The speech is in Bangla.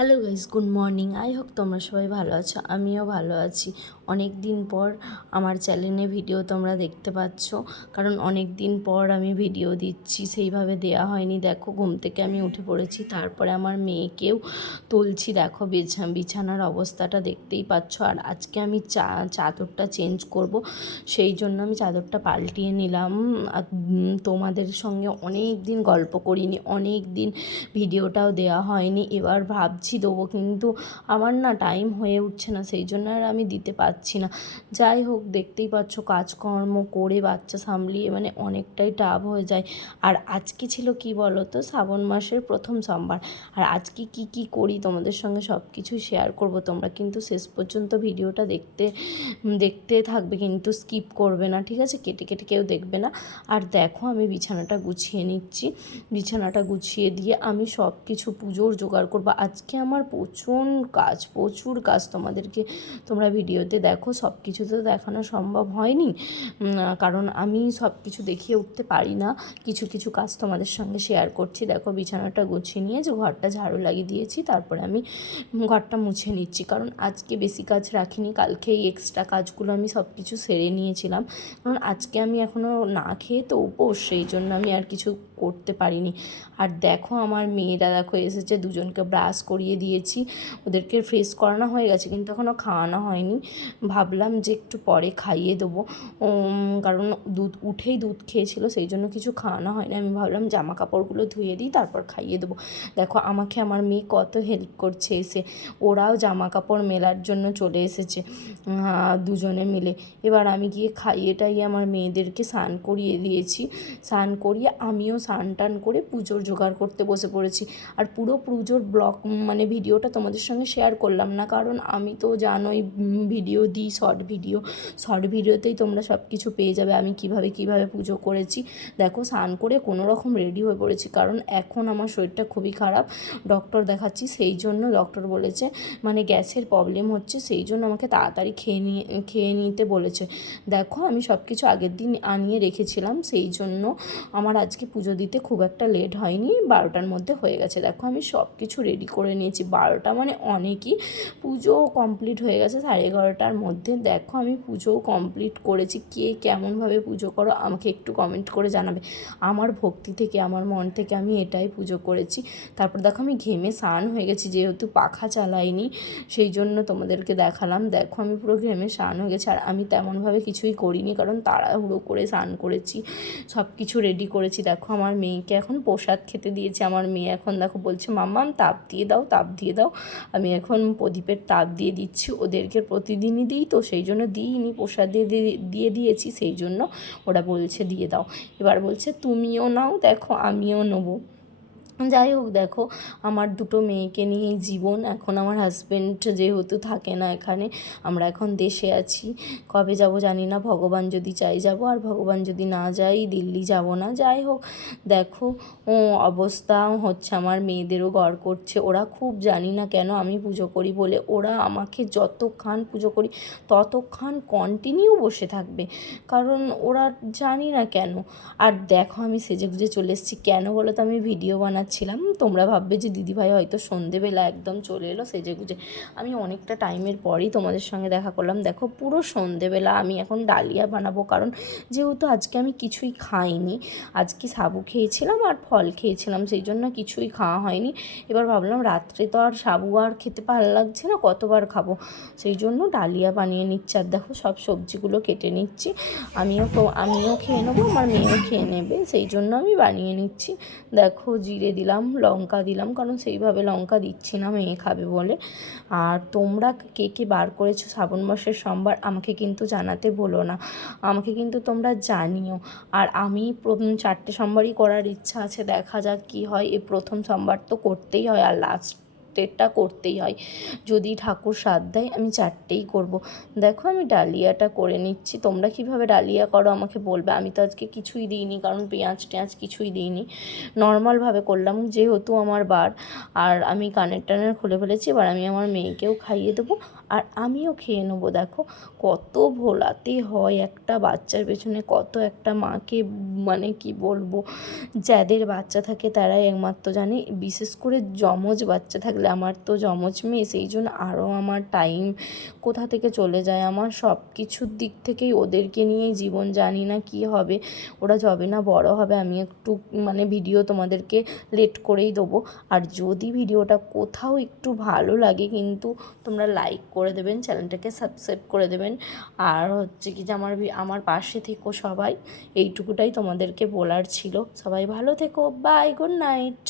Hello guys, good morning. I hope তোমরা সবাই ভালো আছো, আমিও ভালো আছি। অনেক দিন পর আমার চ্যানেলে ভিডিও তোমরা দেখতে পাচ্ছ, কারণ অনেক দিন পর আমি ভিডিও দিচ্ছি, সেইভাবে দেয়া হয়নি। দেখো, ঘুম থেকে আমি উঠে পড়েছি, তারপরে আমার মেয়েকেও তুলছি। দেখো বিছানার অবস্থাটা দেখতেই পাচ্ছ। আর আজকে আমি চাদরটা চেঞ্জ করব, সেই জন্য আমি চাদরটা পাল্টিয়ে নিলাম। তোমাদের সঙ্গে অনেক দিন গল্প করিনি, অনেক দিন ভিডিওটাও দেওয়া হয়নি। এবার ভাবছি দেবো, কিন্তু আমার না টাইম হয়ে উঠছে না, সেই জন্য আর আমি দিতে পারছি না। যাই হোক, দেখতেই পাচ্ছ কাজকর্ম করে বাচ্চা সামলিয়ে মানে অনেকটাই টাফ হয়ে যায়। আর আজকে ছিল কি বলো তো, শ্রাবণ মাসের প্রথম সোমবার। আর আজকে কি কি করি তোমাদের সঙ্গে সব কিছু শেয়ার করব। তোমরা কিন্তু শেষ পর্যন্ত ভিডিওটা দেখতে থাকবে, কিন্তু স্কিপ করবে না, ঠিক আছে? কেটে কেটে কেউ দেখবে না। আর দেখো, আমি বিছানাটা গুছিয়ে নিচ্ছি। বিছানাটা গুছিয়ে দিয়ে আমি সব কিছু পুজোর জোগাড় করবো। আজকে আমার প্রচুর কাজ। তোমরা ভিডিওতে দেখো, সব কিছু তো দেখানো সম্ভব হয়নি, কারণ আমি সব কিছু দেখিয়ে উঠতে পারি না। কিছু কিছু কাজ তোমাদের সঙ্গে শেয়ার করছি। দেখো, বিছানাটা গুছিয়ে নিয়ে যে ঘরটা ঝাড়ু লাগিয়ে দিয়েছি, তারপরে আমি ঘরটা মুছে নিচ্ছি, কারণ আজকে বেশি কাজ রাখিনি। কালকে এই এক্সট্রা কাজগুলো আমি সব কিছু সেরে নিয়েছিলাম, কারণ আজকে আমি এখনও না খেয়ে তো উপোস, সেই জন্য আমি আর কিছু করতে পারিনি। আর দেখো, আমার মেয়েরা দেখো এসেছে, দুজনকে ব্রাশ করিয়ে দিয়েছি, ওদেরকে ফ্রেশ করানো হয়ে গেছে, কিন্তু এখনও খাওয়ানো হয়নি। ভাবলাম যে একটু পরে খাইয়ে দেবো, কারণ উঠেই দুধ খেয়েছিল, সেই জন্য কিছু খাওয়ানো হয়নি। আমি ভাবলাম জামা কাপড়গুলো ধুয়ে দিই, তারপর খাইয়ে দেবো। দেখো, আমাকে আমার মেয়ে কত হেল্প করছে এসে। ওরাও জামা কাপড় মেলার জন্য চলে এসেছে, দুজনে মিলে। এবার আমি গিয়ে খাইয়ে টাইয়ে আমার মেয়েদেরকে স্নান করিয়ে দিয়েছি। স্নান করিয়ে আমিও স্নান টান করে পুজোর জোগাড় করতে বসে পড়েছি। আর পুরো পুজোর ব্লগ মানে ভিডিওটা তোমাদের সঙ্গে শেয়ার করলাম না, কারণ আমি তো জানোই ভিডিও দিই, শর্ট ভিডিওতেই তোমরা সব কিছু পেয়ে যাবে, আমি কিভাবে পুজো করেছি। দেখো, স্নান করে কোনো রকম রেডি হয়ে পড়েছি, কারণ এখন আমার শরীরটা খুবই খারাপ, ডক্টর দেখাচ্ছি। সেই জন্য ডক্টর বলেছে মানে গ্যাসের প্রবলেম হচ্ছে, সেই জন্য আমাকে তাড়াতাড়ি খেয়ে নিতে বলেছে। দেখো, আমি সব কিছু আগের দিন আনিয়ে রেখেছিলাম, সেই জন্য আমার আজকে পুজো দিতে খুব একটা লেট হয়নি, 12টার মধ্যে হয়ে গেছে। দেখো, আমি সব কিছু রেডি করে নিয়েছি, 12টা মানে অনেকই। পুজো কমপ্লিট হয়ে গেছে 11:30টার মধ্যে। দেখো, আমি পুজোও কমপ্লিট করেছি। কে কেমনভাবে পুজো করো আমাকে একটু কমেন্ট করে জানাবে। আমার ভক্তি থেকে, আমার মন থেকে আমি এটাই পুজো করেছি। তারপর দেখো, আমি ঘেমে স্নান হয়ে গেছি, যেহেতু পাখা চালাইনি, সেই জন্য তোমাদেরকে দেখালাম। দেখো, আমি পুরো ঘেমে স্নান হয়ে গেছি। আর আমি তেমনভাবে কিছুই করিনি, কারণ তাড়াহুড়ো করে স্নান করেছি, সব কিছু রেডি করেছি। দেখো, আমার মেয়েকে এখন প্রসাদ খেতে দিয়েছি। আমার মেয়ে এখন দেখো বলছে, মাম্মাম তাপ দিয়ে দাও। আমি এখন প্রদীপের তাপ দিয়ে দিচ্ছি। ওদেরকে প্রতিদিনই দিই, তো সেই জন্য দিইনি, প্রসাদ দিয়ে দিয়েছি, সেই জন্য ওরা বলছে দিয়ে দাও। এবার বলছে তুমিও নাও, দেখো আমিও নেবো। যাই হোক, দেখো, আমার দুটো মেয়েকে নিয়েই জীবন। এখন আমার হাজব্যান্ড যেহেতু থাকে না এখানে, আমরা এখন দেশে আছি। কবে যাব জানি না, ভগবান যদি চাই যাব, আর ভগবান যদি না যাই দিল্লি যাব না। যাই হোক, দেখো, অবস্থা হচ্ছে, আমার মেয়েদেরও ঘর করছে। ওরা খুব জানি না কেন আমি পুজো করি বলে, ওরা আমাকে যতক্ষণ পুজো করি ততক্ষণ কন্টিনিউ বসে থাকবে, কারণ ওরা জানি না কেন। আর দেখো, আমি সেজেগুজে চলে এসেছি, কেন বলো তো, আমি ভিডিও বানাচ্ছিলাম। তোমরা ভাববে যে দিদিভাই হয়তো সন্ধেবেলা একদম চলে এলো সেজেগুজে। আমি অনেকটা টাইমের পরই তোমাদের সঙ্গে দেখা করলাম। দেখো, পুরো সন্ধেবেলা আমি এখন ডালিয়া বানাবো, কারণ যেহেতু আজকে আমি কিছুই খাইনি, আজকে সাবু খেয়েছিলাম আর ফল খেয়েছিলাম, সেই জন্য কিছুই খাওয়া হয়নি। এবার ভাবলাম রাত্রে তো আর সাবু আর খেতে ভালো লাগছে না, কতবার খাবো, সেই জন্য ডালিয়া বানিয়ে নিচ্ছি। আর দেখো, সব সবজিগুলো কেটে নিচ্ছি, আমিও খেয়ে নেবো, আমার মেয়েও খেয়ে নেবে, সেই জন্য আমি বানিয়ে নিচ্ছি। দেখো, জিরে দিলাম, লঙ্কা দিলাম, কারণ সেইভাবে লঙ্কা দিচ্ছি না মেয়ে খাবে বলে। আর তোমরা কে কে বার করেছো শ্রাবণ মাসের সোমবার আমাকে কিন্তু জানাতে ভুলো না, আমাকে কিন্তু তোমরা জানিও। আর আমি 4টে সোমবারই করার ইচ্ছা আছে, দেখা যাক কী হয়। এই প্রথম সোমবার তো করতেই হয়, আর লাস্টেরটা করতেই হয়, যদি ঠাকুর সাথ দেয় আমি 4টেই করব। দেখো, আমি ডালিয়াটা করে নিচ্ছি, তোমরা কিভাবে ডালিয়া করো আমাকে বলবে। আমি তো আজকে কিছুই দিইনি, কারণ পেঁয়াজ টেঁয়াজ কিছুই দিইনি, নর্মালভাবে করলাম, যেহেতু আমার বার। আর আমি কানের টানের খুলে ফেলেছি, এবার আমি আমার মেয়েকেও খাইয়ে দেবো, আর আমিও খেয়ে নেবো। দেখো, কত ভোলাতে হয় একটা বাচ্চার পেছনে, কত একটা মাকে মানে কি বলবো, যাদের বাচ্চা থাকে তারাই একমাত্র জানে, বিশেষ করে যমজ বাচ্চা থাকলে আমার তো যমজ মেয়ে, সেই জন্য আরও আমার টাইম কোথা থেকে চলে যায়। আমার সব কিছুর দিক থেকেই ওদেরকে নিয়েই জীবন, জানি না কি হবে। ওরা যবে না বড় হবে আমি একটু মানে ভিডিও তোমাদেরকে লেট করেই দেবো। আর যদি ভিডিওটা কোথাও একটু ভালো লাগে কিন্তু তোমরা লাইক করে দেবেন, চ্যানেলটাকে সাবস্ক্রাইব করে দেবেন। আর হচ্ছে কি যে আমার পাশে থেকো সবাই, এইটুকুটাই তোমাদেরকে বলার ছিল। সবাই ভালো থেকো, বাই, গুড নাইট।